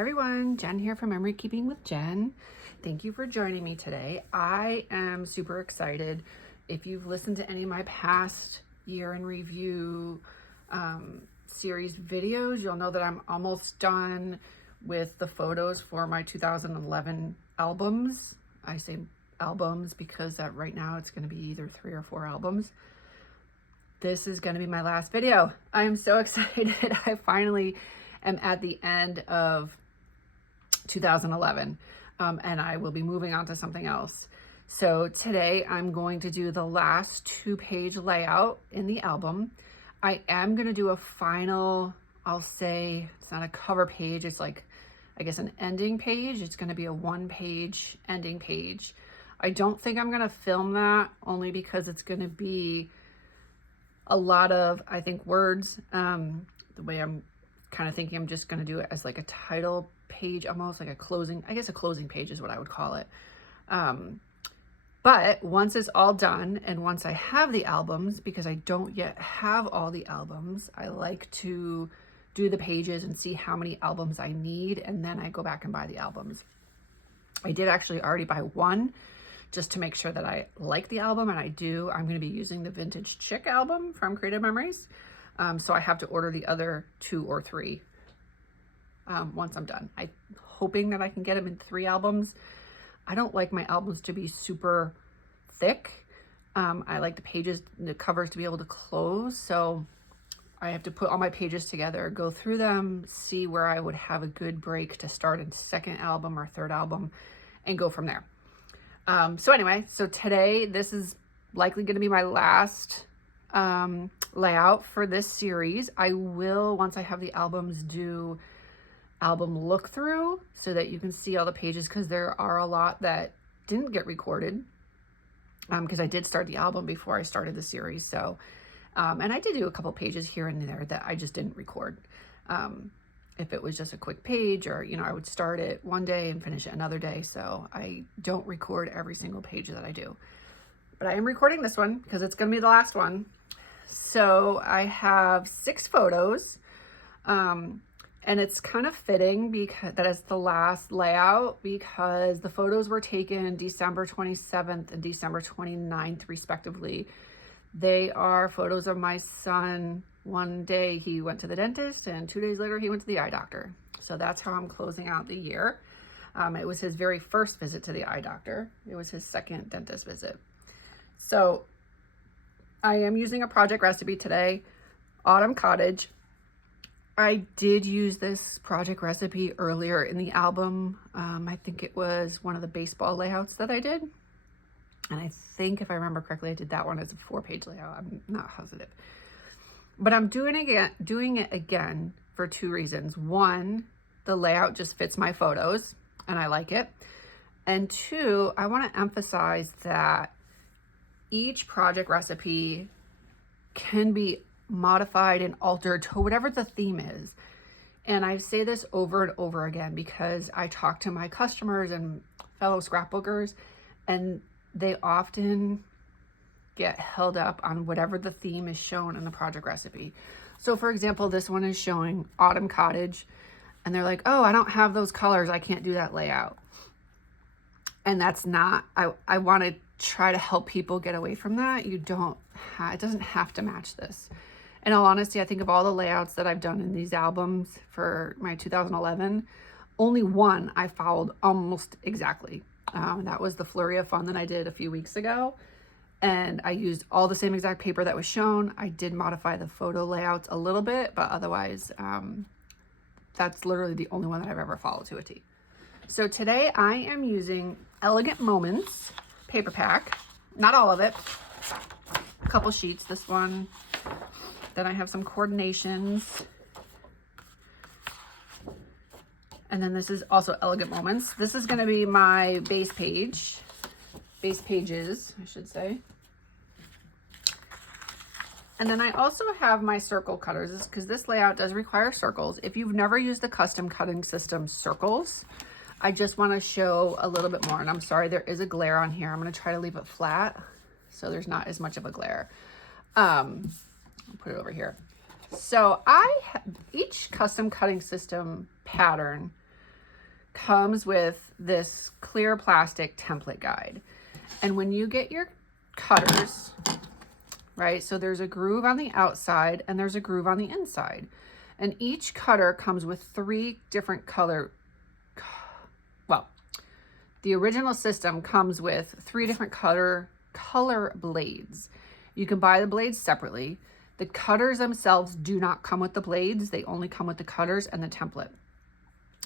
Hi everyone, Jen here from Memory Keeping with Jen. Thank you for joining me today. I am super excited. If you've listened to any of my past year in review series videos, you'll know that I'm almost done with the photos for my 2011 albums. I say albums because right now it's going to be either 3 or 4 albums. This is going to be my last video. I am so excited. I finally am at the end of 2011 and I will be moving on to something else. So today I'm going to do the last 2-page layout in the album. I am going to do a final, I'll say it's not a cover page, it's like I guess an ending page. It's going to be a 1-page ending page. I don't think I'm going to film that only because it's going to be a lot of, I think, words. The way I'm kind of thinking, I'm just going to do it as like a title page, almost like a closing, I guess a closing page is what I would call it. But once it's all done and once I have the albums, because I don't yet have all the albums, I like to do the pages and see how many albums I need, and then I go back and buy the albums. I did actually already buy one just to make sure that I like the album, and I do. I'm going to be using the Vintage Chick album from Creative Memories. So I have to order the other 2 or 3 once I'm done. I'm hoping that I can get them in 3 albums. I don't like my albums to be super thick. I like the pages, the covers to be able to close. So I have to put all my pages together, go through them, see where I would have a good break to start a 2nd album or 3rd album, and go from there. So anyway, so today, this is likely going to be my last layout for this series. I will, once I have the albums, do album look through so that you can see all the pages, because there are a lot that didn't get recorded because I did start the album before I started the series. So, and I did do a couple pages here and there that I just didn't record. If it was just a quick page, or, you know, I would start it one day and finish it another day. So I don't record every single page that I do, but I am recording this one because it's going to be the last one. So I have 6 photos, and it's kind of fitting because that is the last layout, because the photos were taken December 27th and December 29th, respectively. They are photos of my son. One day he went to the dentist, and 2 days later he went to the eye doctor. So that's how I'm closing out the year. It was his very first visit to the eye doctor. It was his 2nd dentist visit. So I am using a project recipe today, Autumn Cottage. I did use this project recipe earlier in the album. I think it was one of the baseball layouts that I did. And I think, if I remember correctly, I did that one as a 4-page layout. I'm not positive. But I'm doing it again for 2 reasons. 1, the layout just fits my photos and I like it. And 2, I want to emphasize that each project recipe can be modified and altered to whatever the theme is. And I say this over and over again because I talk to my customers and fellow scrapbookers, and they often get held up on whatever the theme is shown in the project recipe. So for example, this one is showing Autumn Cottage, and they're like, oh, I don't have those colors, I can't do that layout. And that's not, I want to try to help people get away from that. It doesn't have to match this. In all honesty, I think of all the layouts that I've done in these albums for my 2011, only one I followed almost exactly. That was the Flurry of Fun that I did a few weeks ago. And I used all the same exact paper that was shown. I did modify the photo layouts a little bit, but otherwise, that's literally the only one that I've ever followed to a T. So today I am using Elegant Moments paper pack. Not all of it. A couple sheets. This one. Then I have some coordinations. And then this is also Elegant Moments. This is going to be my base pages, I should say. And then I also have my circle cutters, because this layout does require circles. If you've never used the custom cutting system circles, I just want to show a little bit more. And I'm sorry, there is a glare on here. I'm going to try to leave it flat so there's not as much of a glare. I'll put it over here. So each custom cutting system pattern comes with this clear plastic template guide. And when you get your cutters, right, so there's a groove on the outside and there's a groove on the inside. And each cutter comes with 3 different color, well, the original system comes with 3 different color blades. You can buy the blades separately. The cutters themselves do not come with the blades. They only come with the cutters and the template.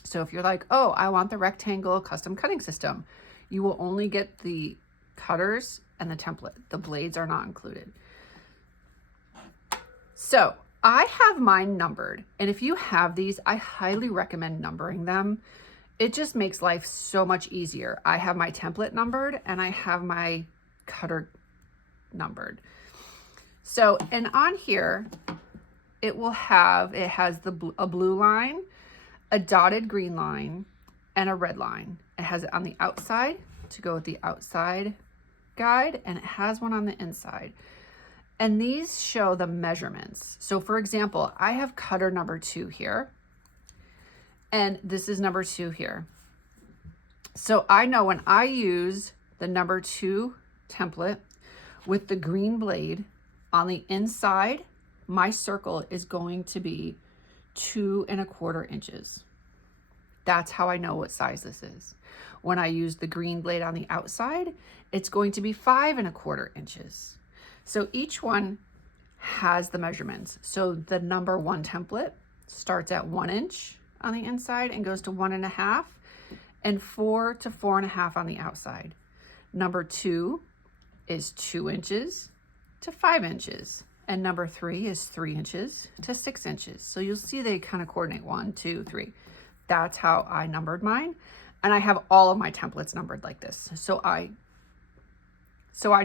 So if you're like, oh, I want the rectangle custom cutting system, you will only get the cutters and the template. The blades are not included. So I have mine numbered. And if you have these, I highly recommend numbering them. It just makes life so much easier. I have my template numbered and I have my cutter numbered. So, and on here, it has a blue line, a dotted green line, and a red line. It has it on the outside to go with the outside guide, and it has one on the inside. And these show the measurements. So for example, I have cutter number 2 here, and this is number 2 here. So I know when I use the number 2 template with the green blade on the inside, my circle is going to be 2 1/4 inches. That's how I know what size this is. When I use the green blade on the outside, it's going to be 5 1/4 inches. So each one has the measurements. So the number 1 template starts at 1 inch on the inside and goes to 1 1/2, and 4 to 4 1/2 on the outside. Number 2 is 2 inches to 5 inches. And number 3 is 3 inches to 6 inches. So you'll see they kind of coordinate 1, 2, 3. That's how I numbered mine. And I have all of my templates numbered like this. So I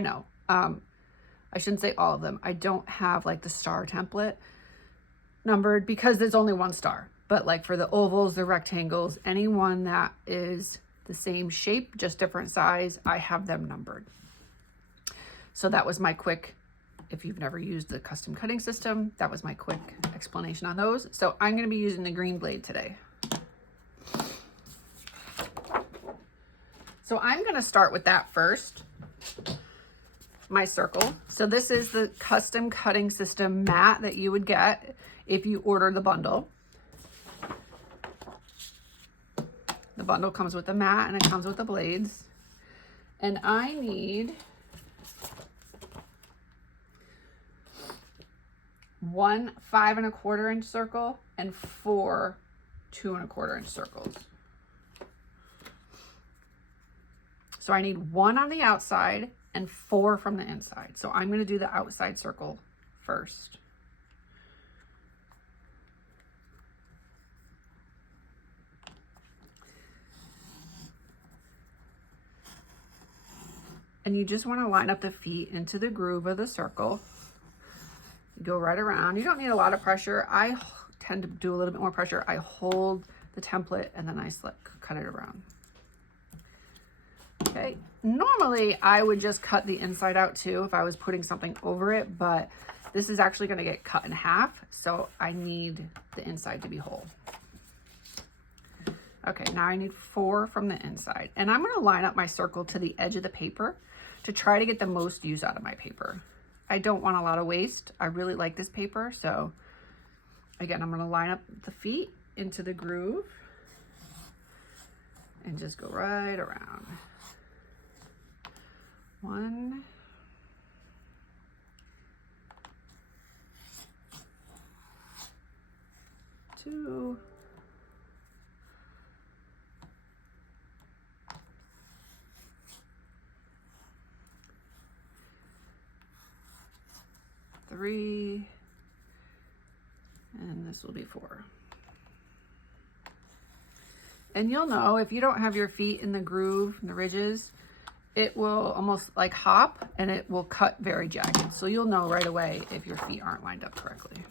know. I shouldn't say all of them. I don't have like the star template numbered because there's only 1 star. But like for the ovals, the rectangles, any one that is the same shape, just different size, I have them numbered. So that was my quick, if you've never used the custom cutting system, that was my quick explanation on those. So I'm going to be using the green blade today. So I'm going to start with that first, my circle. So this is the custom cutting system mat that you would get if you order the bundle. The bundle comes with the mat and it comes with the blades. And I need 1 5 1/4 inch circle and 4 2 1/4 inch circles. So I need 1 on the outside and 4 from the inside. So I'm going to do the outside circle first. And you just want to line up the feet into the groove of the circle. Go right around. You don't need a lot of pressure. I tend to do a little bit more pressure. I hold the template and then I cut it around. Okay, normally I would just cut the inside out too if I was putting something over it, but this is actually going to get cut in half, so I need the inside to be whole. Okay, now I need 4 from the inside, and I'm going to line up my circle to the edge of the paper to try to get the most use out of my paper. I don't want a lot of waste. I really like this paper, so again, I'm going to line up the feet into the groove and just go right around. 1, 2, 3, and this will be 4. And you'll know if you don't have your feet in the groove, in the ridges, it will almost like hop and it will cut very jagged. So you'll know right away if your feet aren't lined up correctly.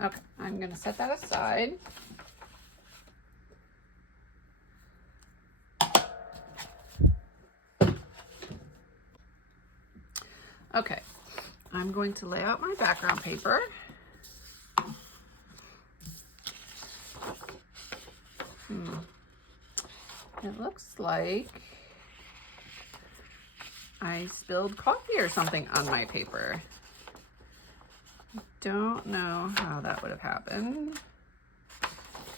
Okay, I'm going to set that aside. Okay, I'm going to lay out my background paper. It looks like I spilled coffee or something on my paper. Don't know how that would have happened,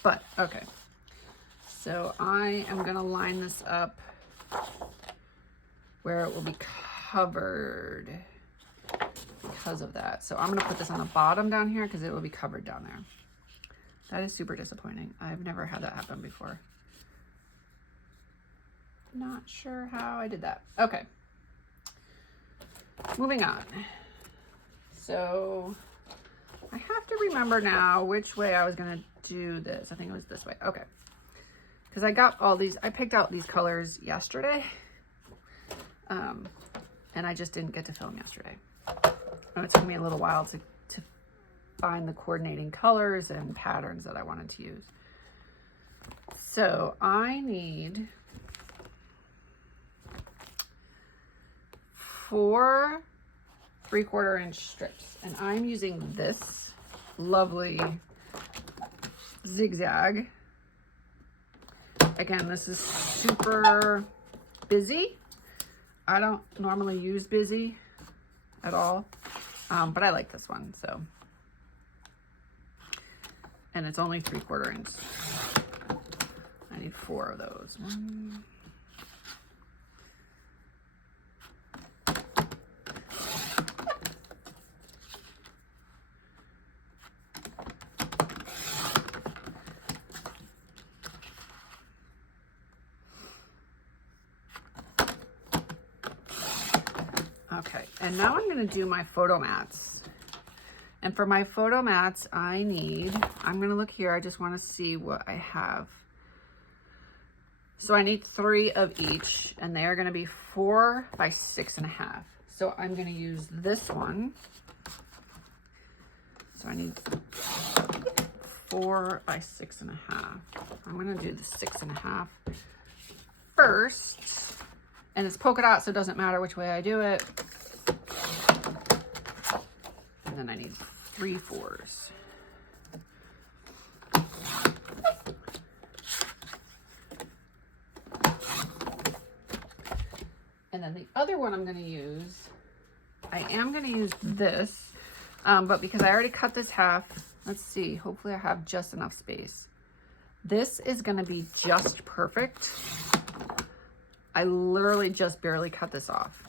but okay. So I am gonna line this up where it will be covered because of that. So I'm gonna put this on the bottom down here because it will be covered down there. That is super disappointing. I've never had that happen before. Not sure how I did that. Okay. Moving on. So I have to remember now which way I was gonna do this. I think it was this way. Okay. Because I got all these, I picked out these colors yesterday. And I just didn't get to film yesterday. And it took me a little while to find the coordinating colors and patterns that I wanted to use. So I need 4 3/4 inch strips, and I'm using this lovely zigzag. Again, this is super busy. I don't normally use busy at all, but I like this one, so. And it's only 3/4 inch. I need 4 of those. 1. Okay, and now I'm gonna do my photo mats. And for my photo mats, I'm gonna look here, I just wanna see what I have. So I need 3 of each, and they are gonna be 4 by 6.5. So I'm gonna use this one. So I need 4 by 6.5. I'm gonna do the 6.5 first. And it's polka dot, so it doesn't matter which way I do it. And then I need 3 4s. And then the other one I'm gonna use, I am gonna use this, but because I already cut this half, let's see, hopefully I have just enough space. This is gonna be just perfect. I literally just barely cut this off.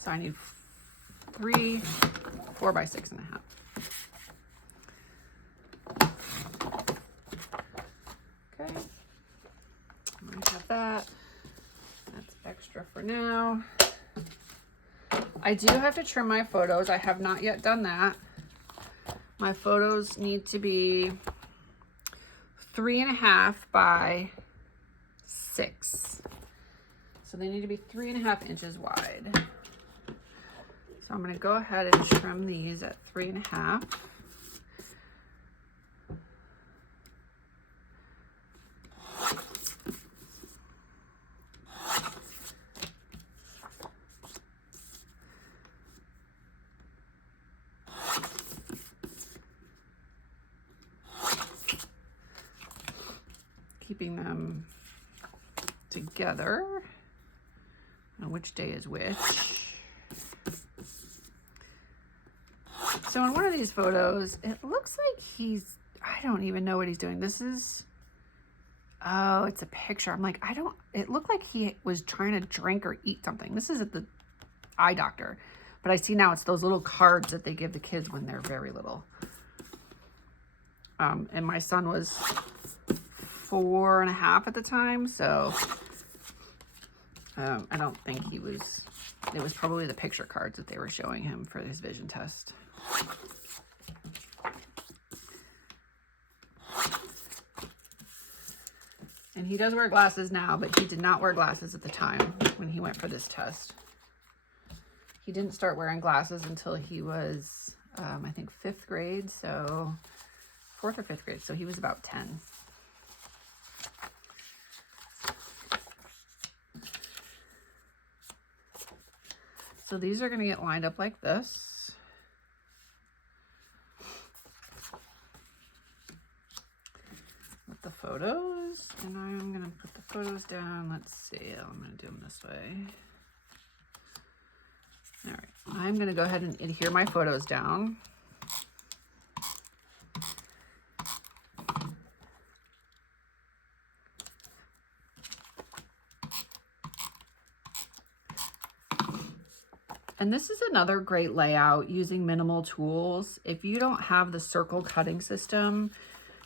So I need 3 4 by 6.5. Okay, I have that. That's extra for now. I do have to trim my photos. I have not yet done that. My photos need to be 3.5 by 6. So they need to be 3.5 inches wide. So I'm going to go ahead and trim these at 3.5. Keeping them together. I don't know which day is which. So in one of these photos, it looks like I don't even know what he's doing. This is, oh, it's a picture. I'm like, it looked like he was trying to drink or eat something. This is at the eye doctor. But I see now it's those little cards that they give the kids when they're very little. And my son was 4.5 at the time, so I don't think it was probably the picture cards that they were showing him for his vision test. And he does wear glasses now, but he did not wear glasses at the time when he went for this test. He didn't start wearing glasses until he was, I think, 5th grade, so 4th or 5th grade, so he was about 10. So these are going to get lined up like this. With the photos, and I'm going to put the photos down. Let's see, I'm going to do them this way. All right, I'm going to go ahead and adhere my photos down. And this is another great layout using minimal tools. If you don't have the circle cutting system,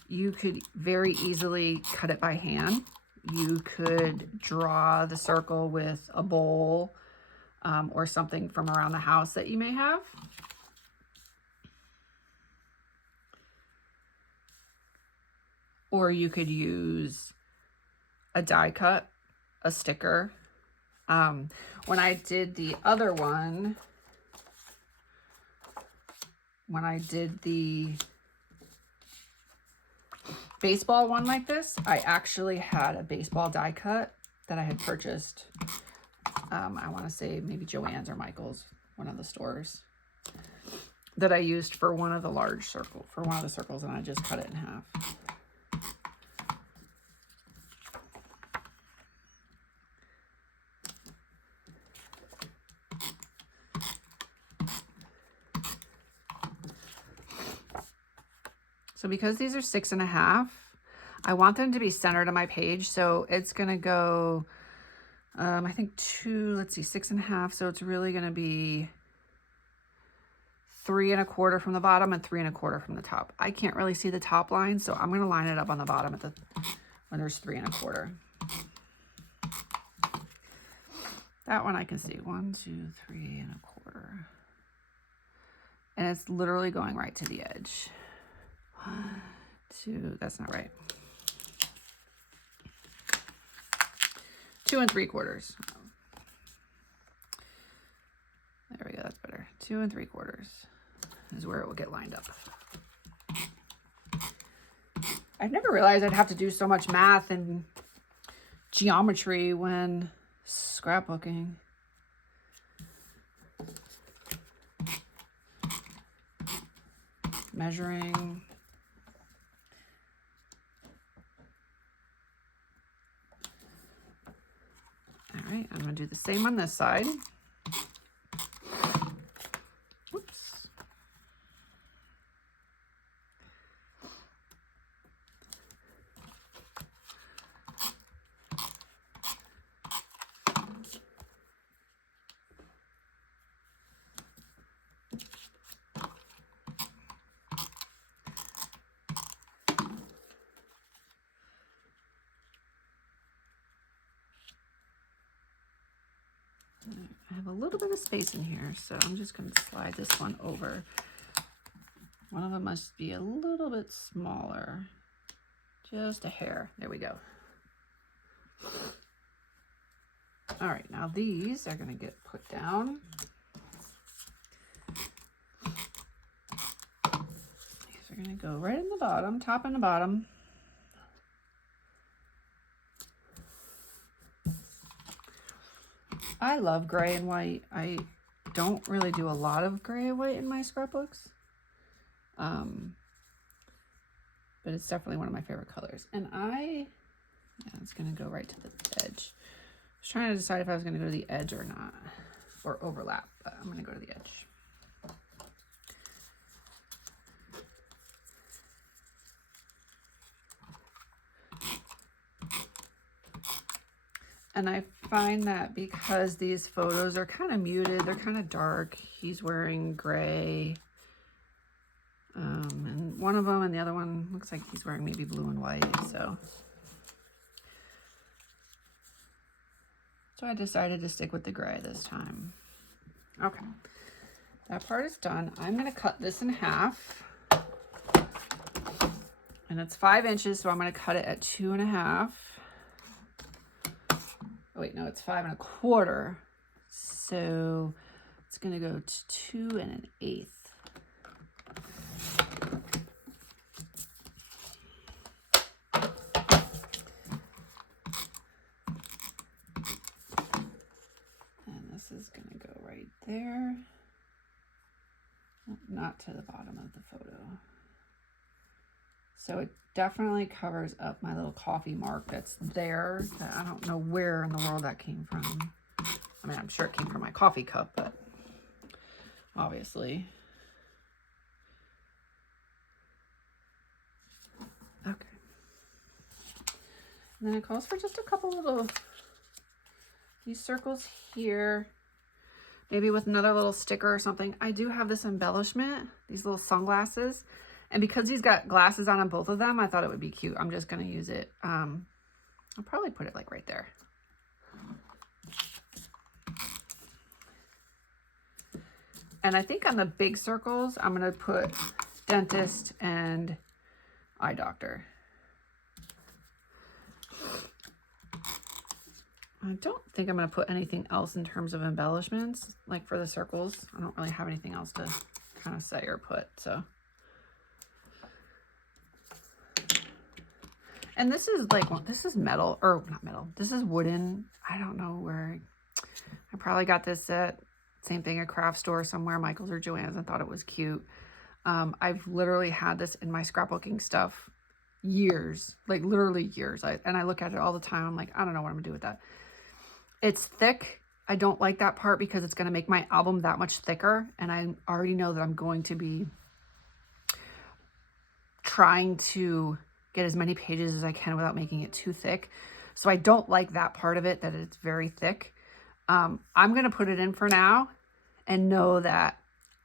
you could very easily cut it by hand. You could draw the circle with a bowl or something from around the house that you may have. Or you could use a die cut, a sticker. When I did the other one, when I did the baseball one like this, I actually had a baseball die cut that I had purchased. I want to say maybe Joann's or Michael's, one of the stores, that I used for one of the large circle, for one of the circles, and I just cut it in half. So because these are 6.5, I want them to be centered on my page. So it's going to go, I think 6.5. So it's really going to be 3 1/4 from the bottom and 3 1/4 from the top. I can't really see the top line, so I'm going to line it up on the bottom at when there's 3 1/4. That one I can see, 1, 2, 3 1/4. And it's literally going right to the edge. 2, that's not right. 2 3/4. There we go, that's better. 2 3/4 is where it will get lined up. I've never realized I'd have to do so much math and geometry when scrapbooking. Measuring. All right, I'm going to do the same on this side. Whoops. I have a little bit of space in here, so I'm just going to slide this one over. One of them must be a little bit smaller, just a hair. There we go. All right, now these are going to get put down. These are going to go right in the bottom, top and the bottom. I love gray and white. I don't really do a lot of gray and white in my scrapbooks. But it's definitely one of my favorite colors. And it's going to go right to the edge. I was trying to decide if I was going to go to the edge or not, or overlap, but I'm going to go to the edge. And I find that because these photos are kind of muted, they're kind of dark. He's wearing gray. And one of them and the other one looks like he's wearing maybe blue and white. So I decided to stick with the gray this time. Okay, that part is done. I'm going to cut this in half. And it's 5 inches, so I'm going to cut it at 2 1/2. Oh wait, no, it's 5 1/4. So it's going to go to 2 1/8. And this is going to go right there. Not to the bottom of the photo. So it definitely covers up my little coffee mark that's there. That I don't know where in the world that came from. I mean, I'm sure it came from my coffee cup, but obviously. Okay. And then it calls for just a couple little, these circles here, maybe with another little sticker or something. I do have this embellishment, these little sunglasses. And because he's got glasses on both of them, I thought it would be cute. I'm just going to use it. I'll probably put it like right there. And I think on the big circles, I'm going to put dentist and eye doctor. I don't think I'm going to put anything else in terms of embellishments, like for the circles. I don't really have anything else to kind of say or put, so. And this is like, well, this is metal, or not metal, this is wooden. I don't know where, I probably got this at, same thing, a craft store somewhere, Michael's or Joann's, and thought it was cute. I've literally had this in my scrapbooking stuff years, like literally years. And I look at it all the time. I'm like, I don't know what I'm gonna do with that. It's thick. I don't like that part because it's gonna make my album that much thicker. And I already know that I'm going to be trying to get as many pages as I can without making it too thick. So I don't like that part of it, that it's very thick. I'm going to put it in for now and know that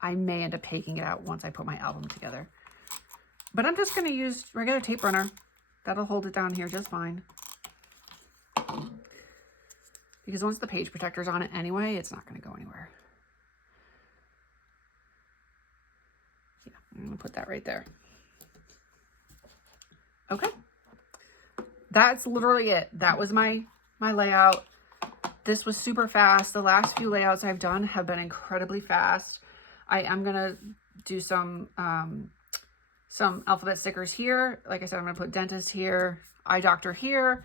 I may end up taking it out once I put my album together. But I'm just going to use regular tape runner. That'll hold it down here just fine. Because once the page protector's on it anyway, it's not going to go anywhere. Yeah, I'm going to put that right there. Okay. That's literally it. That was my layout. This was super fast. The last few layouts I've done have been incredibly fast. I am going to do some alphabet stickers here. Like I said, I'm going to put dentist here, eye doctor here.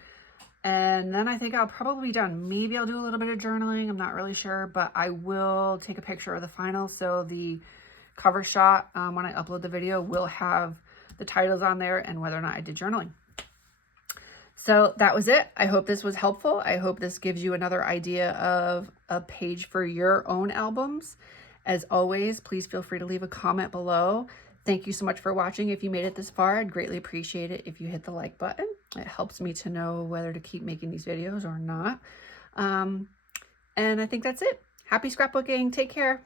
And then I think I'll probably be done. Maybe I'll do a little bit of journaling. I'm not really sure, but I will take a picture of the final. So the cover shot, when I upload the video, will have the titles on there and whether or not I did journaling. So that was it. I hope this was helpful. I hope this gives you another idea of a page for your own albums. As always, please feel free to leave a comment below. Thank you so much for watching. If you made it this far, I'd greatly appreciate it if you hit the like button. It helps me to know whether to keep making these videos or not. And I think that's it. Happy scrapbooking. Take care.